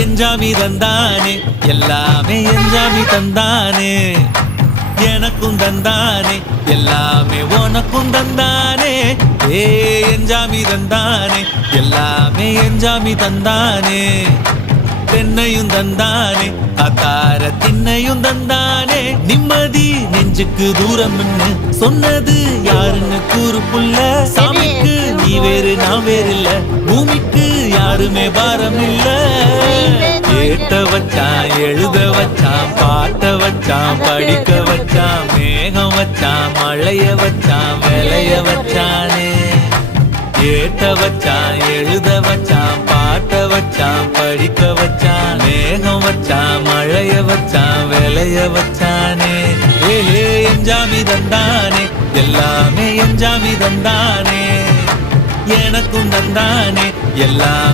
எஞ்சாமி தந்தானே எல்லாமே எஞ்சாமி தந்தானே எனக்கும் தந்தானே எல்லாமே உனக்கும் தந்தானே ஏ எஞ்சாமி தந்தானே எல்லாமே எஞ்சாமி தந்தானே தென்னையும் தந்தானே அத்தார திண்ணையும் தந்தானே நிம்மதி நெஞ்சுக்கு தூரம் சொன்னது யாருன்னு கூறு புள்ள சாமிக்கு நீ வேறு நான் வேறு இல்ல பூமிக்கு யாருமே பாரம் இல்ல கேட்ட வச்சான் எழுத வச்சான் பாட்ட வச்சான் படிக்க வச்சான் மேகம் வச்சான் மழைய வச்சான் விளைய வச்சானே கேட்ட வச்சான் எழுத வச்சான் பாட்ட வச்சான் படிக்க வச்சான் மேகம் வச்சான் மழைய வச்சான் விளைய வச்சானே ஏ எஞ்சாமி தந்தானே எல்லாமே எஞ்சாமி தந்தானே எனக்கும் தந்தானே எல்லாம்